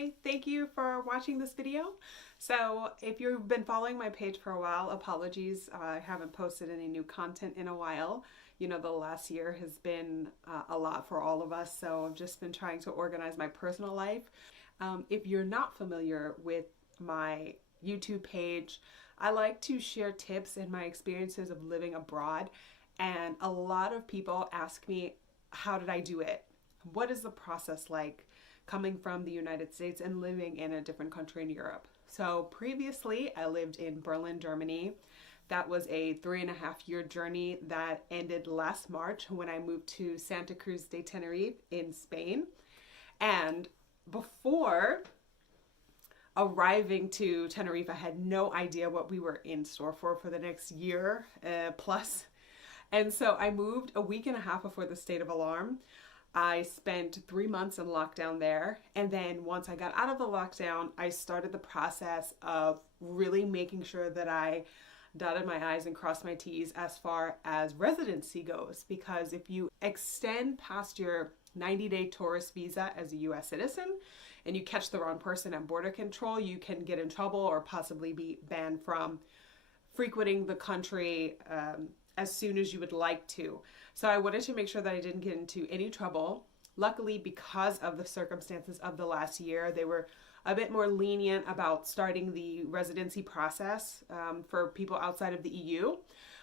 Hi, thank you for watching this video. So if you've been following my page for a while, apologies, I haven't posted any new content in a while. You know, the last year has been a lot for all of us, so I've just been trying to organize my personal life. If you're not familiar with my YouTube page, I like to share tips and my experiences of living abroad, and a lot of people ask me, how did I do it? What is the process like coming from the United States and living in a different country in Europe? So previously I lived in Berlin, Germany. That was a 3.5 year journey that ended last March when I moved to Santa Cruz de Tenerife in Spain. And before arriving to Tenerife, I had no idea what we were in store for the next year plus. And so I moved a week and a half before the state of alarm. I spent 3 months in lockdown there. And then once I got out of the lockdown, I started the process of really making sure that I dotted my I's and crossed my T's as far as residency goes. Because if you extend past your 90-day tourist visa as a US citizen and you catch the wrong person at border control, you can get in trouble or possibly be banned from frequenting the country as soon as you would like to. So I wanted to make sure that I didn't get into any trouble. Luckily, because of the circumstances of the last year, they were a bit more lenient about starting the residency process for people outside of the EU.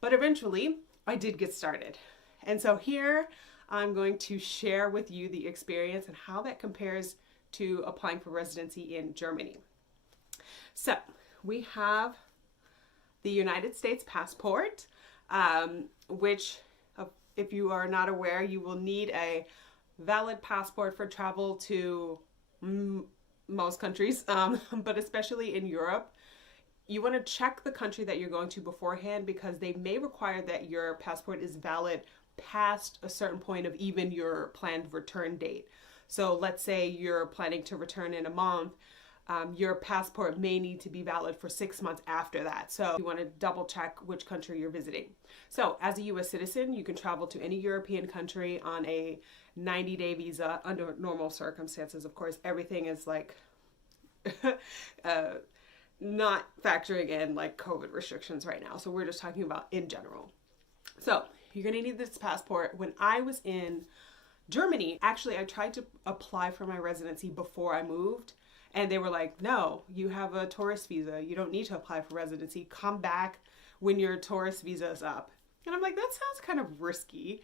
But eventually, I did get started. And so here, I'm going to share with you the experience and how that compares to applying for residency in Germany. So we have the United States passport, which, if you are not aware, you will need a valid passport for travel to most countries, but especially in Europe. You want to check the country that you're going to beforehand, because they may require that your passport is valid past a certain point of even your planned return date. So let's say you're planning to return in a month. Your passport may need to be valid for 6 months after that. So you want to double check which country you're visiting. So as a US citizen, you can travel to any European country on a 90-day visa under normal circumstances. Of course, everything is like not factoring in like COVID restrictions right now. So we're just talking about in general. So you're going to need this passport. When I was in Germany, actually, I tried to apply for my residency before I moved. And they were like, no, you have a tourist visa. You don't need to apply for residency. Come back when your tourist visa is up. And I'm like, that sounds kind of risky,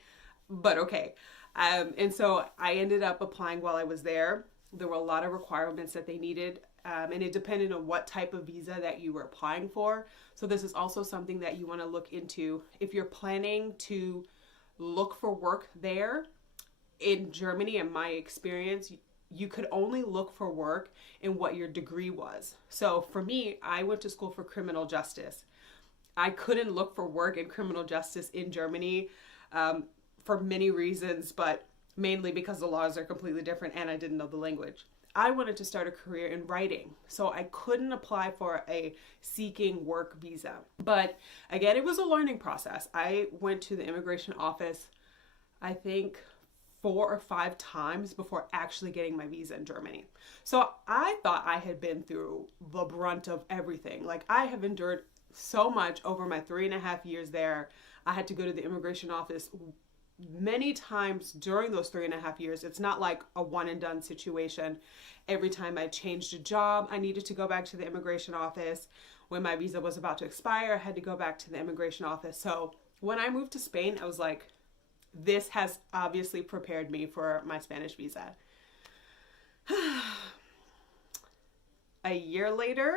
but okay. And so I ended up applying while I was there. There were a lot of requirements that they needed, and it depended on what type of visa that you were applying for. So this is also something that you want to look into. If you're planning to look for work there in Germany, in my experience, you could only look for work in what your degree was. So for me, I went to school for criminal justice. I couldn't look for work in criminal justice in Germany for many reasons, but mainly because the laws are completely different and I didn't know the language. I wanted to start a career in writing, so I couldn't apply for a seeking work visa. But again, it was a learning process. I went to the immigration office, I think 4 or 5 times before actually getting my visa in Germany. So I thought I had been through the brunt of everything. Like, I have endured so much over my 3.5 years there. I had to go to the immigration office many times during those 3.5 years. It's not like a one and done situation. Every time I changed a job, I needed to go back to the immigration office. When my visa was about to expire, I had to go back to the immigration office. So when I moved to Spain, I was like, this has obviously prepared me for my Spanish visa. A year later,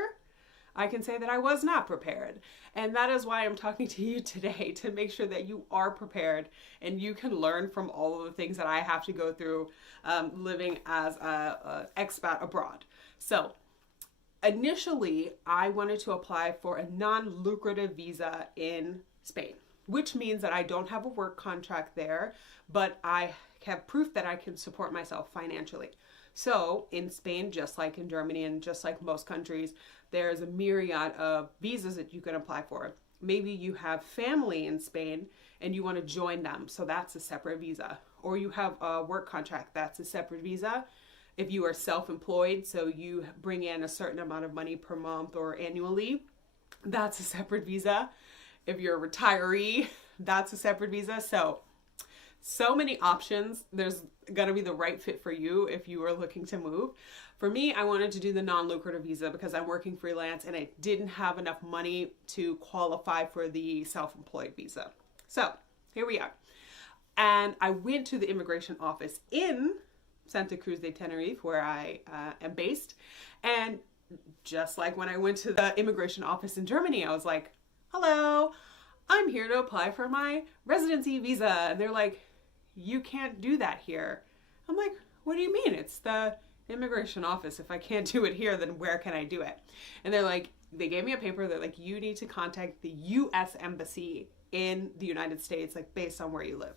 I can say that I was not prepared. And that is why I'm talking to you today, to make sure that you are prepared and you can learn from all of the things that I have to go through living as an expat abroad. So initially, I wanted to apply for a non-lucrative visa in Spain, which means that I don't have a work contract there, but I have proof that I can support myself financially. So in Spain, just like in Germany and just like most countries, there's a myriad of visas that you can apply for. Maybe you have family in Spain and you want to join them, so that's a separate visa. Or you have a work contract, that's a separate visa. If you are self-employed, so you bring in a certain amount of money per month or annually, that's a separate visa. If you're a retiree, that's a separate visa. So many options. There's going to be the right fit for you if you are looking to move. For me, I wanted to do the non-lucrative visa because I'm working freelance and I didn't have enough money to qualify for the self-employed visa. So here we are. And I went to the immigration office in Santa Cruz de Tenerife, where I am based. And just like when I went to the immigration office in Germany, I was like, hello, I'm here to apply for my residency visa. And they're like, you can't do that here. I'm like, what do you mean? It's the immigration office. If I can't do it here, then where can I do it? And they're like, they gave me a paper. They're like, you need to contact the U.S. Embassy in the United States, like based on where you live.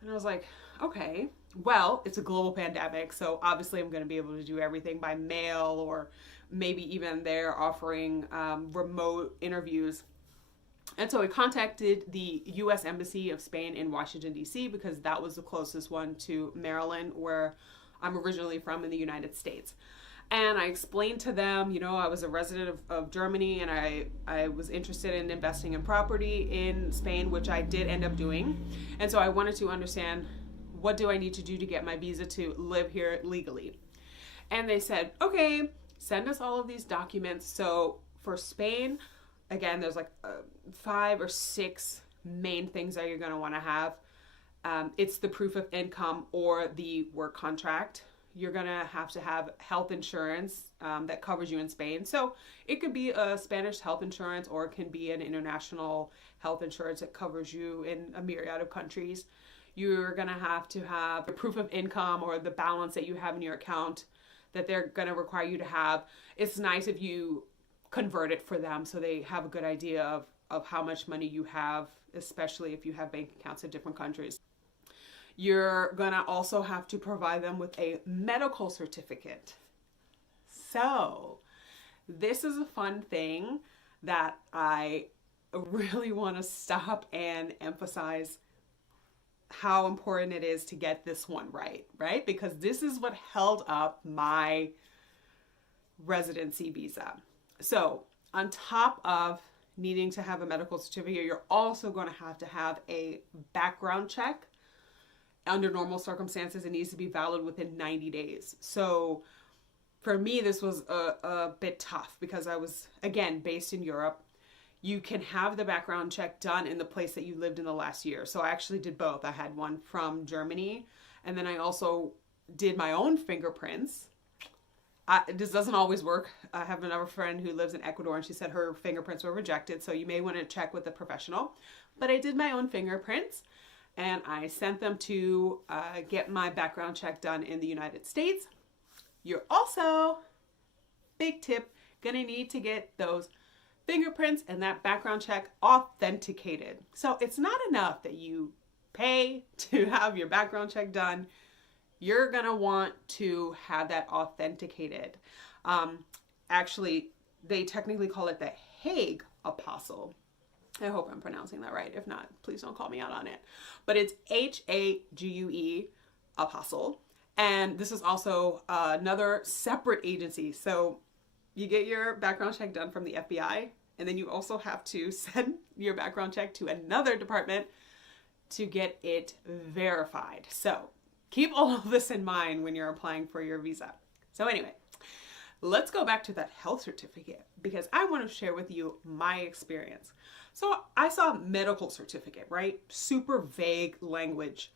And I was like, okay, well, it's a global pandemic. So obviously I'm going to be able to do everything by mail, or maybe even they're offering remote interviews. And so I contacted the U.S. Embassy of Spain in Washington, D.C., because that was the closest one to Maryland, where I'm originally from in the United States. And I explained to them, you know, I was a resident of Germany, and I was interested in investing in property in Spain, which I did end up doing. And so I wanted to understand, what do I need to do to get my visa to live here legally? And they said, okay, send us all of these documents. So for Spain, again, there's like 5 or 6 main things that you're going to want to have. It's the proof of income or the work contract. You're going to have health insurance that covers you in Spain. So it could be a Spanish health insurance, or it can be an international health insurance that covers you in a myriad of countries. You're going to have a proof of income, or the balance that you have in your account that they're going to require you to have. It's nice if you convert it for them so they have a good idea of how much money you have, especially if you have bank accounts in different countries. You're gonna also have to provide them with a medical certificate. So this is a fun thing that I really want to stop and emphasize how important it is to get this one right? Because this is what held up my residency visa. So on top of needing to have a medical certificate, you're also going to have a background check. Under normal circumstances, it needs to be valid within 90 days. So for me, this was a bit tough because I was, again, based in Europe. You can have the background check done in the place that you lived in the last year. So I actually did both. I had one from Germany, and then I also did my own fingerprints. This doesn't always work. I have another friend who lives in Ecuador, and she said her fingerprints were rejected. So you may want to check with a professional. But I did my own fingerprints, and I sent them to get my background check done in the United States. You're also, big tip, gonna need to get those fingerprints and that background check authenticated. So it's not enough that you pay to have your background check done. You're gonna want to have that authenticated. Actually, they technically call it the Hague Apostle. I hope I'm pronouncing that right. If not, please don't call me out on it. But it's Hague Apostle. And this is also another separate agency. So you get your background check done from the FBI, and then you also have to send your background check to another department to get it verified. So keep all of this in mind when you're applying for your visa. So anyway, let's go back to that health certificate, because I want to share with you my experience. So I saw medical certificate, right? Super vague language.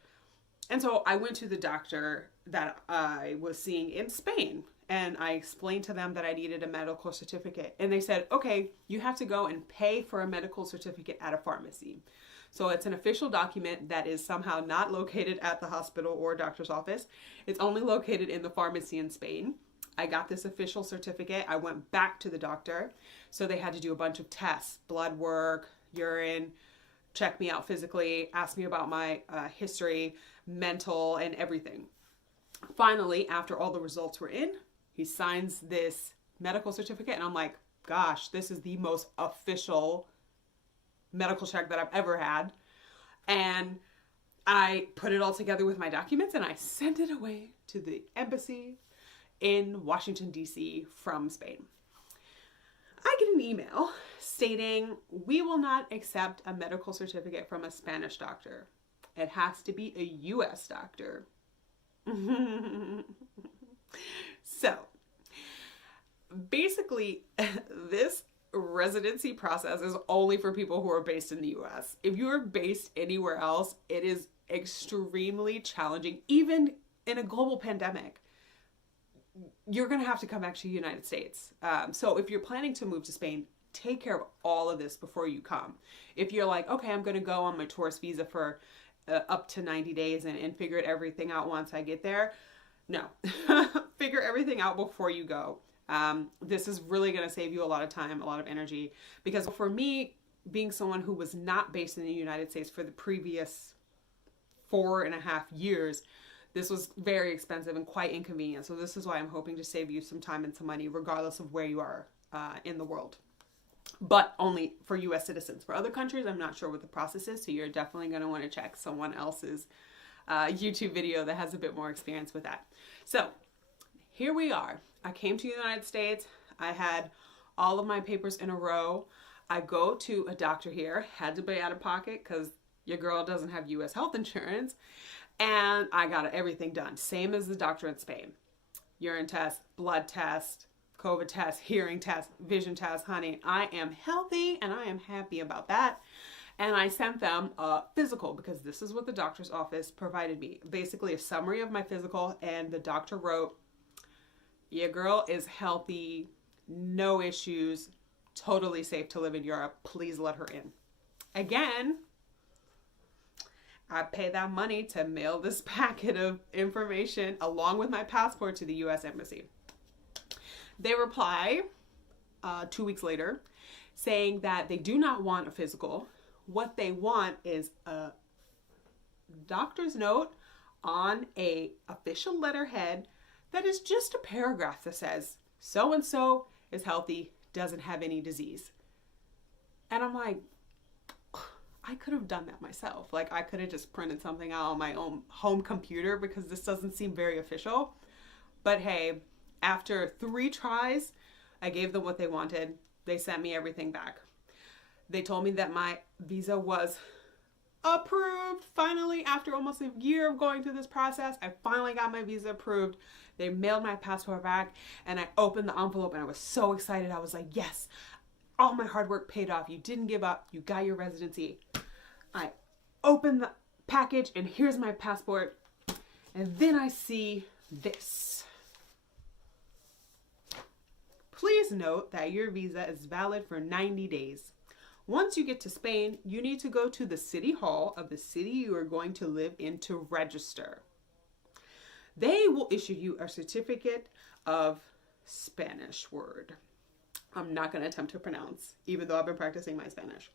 And so I went to the doctor that I was seeing in Spain, and I explained to them that I needed a medical certificate. And they said, okay, you have to go and pay for a medical certificate at a pharmacy. So it's an official document that is somehow not located at the hospital or doctor's office. It's only located in the pharmacy in Spain. I got this official certificate. I went back to the doctor. So they had to do a bunch of tests, blood work, urine, check me out physically, ask me about my history, mental, and everything. Finally, after all the results were in, he signs this medical certificate, and I'm like, gosh, this is the most official medical check that I've ever had. And I put it all together with my documents, and I sent it away to the embassy in Washington, D.C. from Spain. I get an email stating, we will not accept a medical certificate from a Spanish doctor. It has to be a U.S. doctor. So, basically, this residency process is only for people who are based in the U.S. If you are based anywhere else, it is extremely challenging, even in a global pandemic. You're going to have to come back to the United States. So if you're planning to move to Spain, take care of all of this before you come. If you're like, okay, I'm going to go on my tourist visa for up to 90 days and figure everything out once I get there. No, figure everything out before you go. This is really going to save you a lot of time, a lot of energy, because for me, being someone who was not based in the United States for the previous 4.5 years, this was very expensive and quite inconvenient. So this is why I'm hoping to save you some time and some money, regardless of where you are in the world. But only for U.S. citizens. For other countries, I'm not sure what the process is. So you're definitely going to want to check someone else's YouTube video that has a bit more experience with that. So here we are. I came to the United States. I had all of my papers in a row. I go to a doctor here, had to pay out of pocket because your girl doesn't have U.S. health insurance. And I got everything done. Same as the doctor in Spain. Urine test, blood test, COVID test, hearing test, vision test. Honey, I am healthy and I am happy about that. And I sent them a physical because this is what the doctor's office provided me. Basically a summary of my physical, and the doctor wrote, your girl is healthy, no issues, totally safe to live in Europe. Please let her in. Again, I pay that money to mail this packet of information along with my passport to the U.S. Embassy. They reply 2 weeks later saying that they do not want a physical. What they want is a doctor's note on a official letterhead that is just a paragraph that says, so-and-so is healthy, doesn't have any disease. And I'm like, I could have done that myself. Like, I could have just printed something out on my own home computer because this doesn't seem very official. But hey, after 3 tries, I gave them what they wanted. They sent me everything back. They told me that my visa was approved. Finally, after almost a year of going through this process, I finally got my visa approved. They mailed my passport back, and I opened the envelope and I was so excited. I was like, yes, all my hard work paid off. You didn't give up. You got your residency. I opened the package and here's my passport. And then I see this. Please note that your visa is valid for 90 days. Once you get to Spain, you need to go to the city hall of the city you are going to live in to register. They will issue you a certificate of Spanish word. I'm not going to attempt to pronounce, even though I've been practicing my Spanish.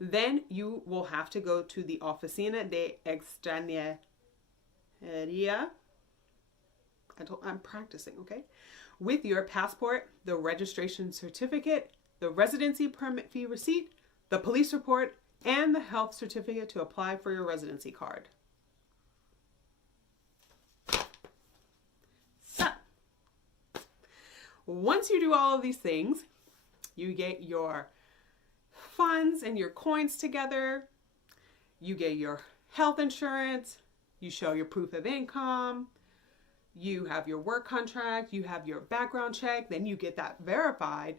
Then you will have to go to the Oficina de Extranjería. I'm practicing, okay? With your passport, the registration certificate, the residency permit fee receipt, the police report, and the health certificate to apply for your residency card. So, once you do all of these things, you get your funds and your coins together, you get your health insurance, you show your proof of income, you have your work contract, you have your background check, then you get that verified,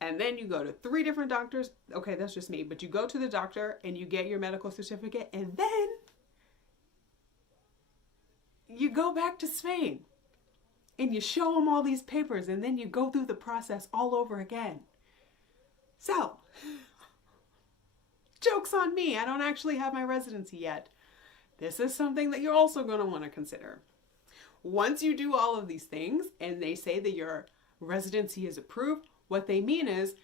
and then you go to 3 different doctors. Okay, that's just me, but you go to the doctor and you get your medical certificate, and then you go back to Spain and you show them all these papers, and then you go through the process all over again. So, joke's on me, I don't actually have my residency yet. This is something that you're also going to want to consider. Once you do all of these things and they say that your residency is approved, what they mean is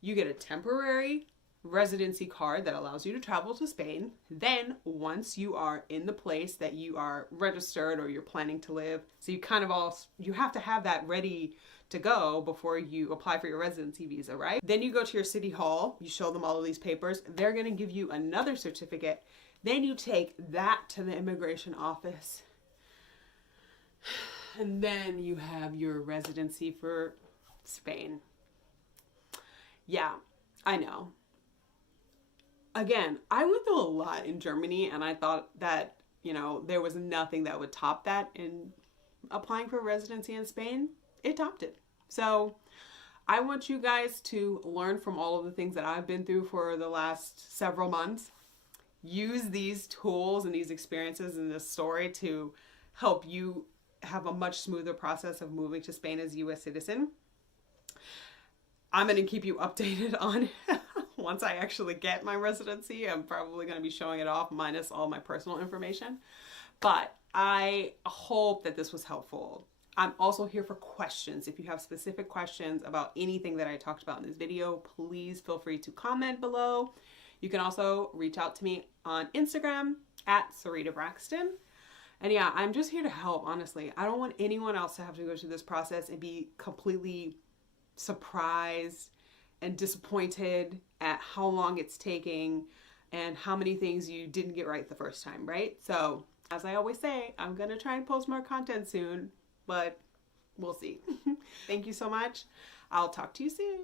you get a temporary residency card that allows you to travel to Spain. Then once you are in the place that you are registered or you're planning to live, so you have to have that ready to go before you apply for your residency visa, right? Then you go to your city hall, you show them all of these papers, they're going to give you another certificate. Then you take that to the immigration office. And then you have your residency for Spain. Yeah, I know. Again, I went through a lot in Germany, and I thought that, there was nothing that would top that. In applying for residency in Spain, it topped it. So I want you guys to learn from all of the things that I've been through for the last several months. Use these tools and these experiences and this story to help you have a much smoother process of moving to Spain as a U.S. citizen. I'm going to keep you updated on once I actually get my residency. I'm probably going to be showing it off minus all my personal information. But I hope that this was helpful. I'm also here for questions. If you have specific questions about anything that I talked about in this video, please feel free to comment below. You can also reach out to me on Instagram at Sarita Braxton. And yeah, I'm just here to help, honestly. I don't want anyone else to have to go through this process and be completely surprised and disappointed at how long it's taking and how many things you didn't get right the first time, right? So, as I always say, I'm going to try and post more content soon, but we'll see. Thank you so much. I'll talk to you soon.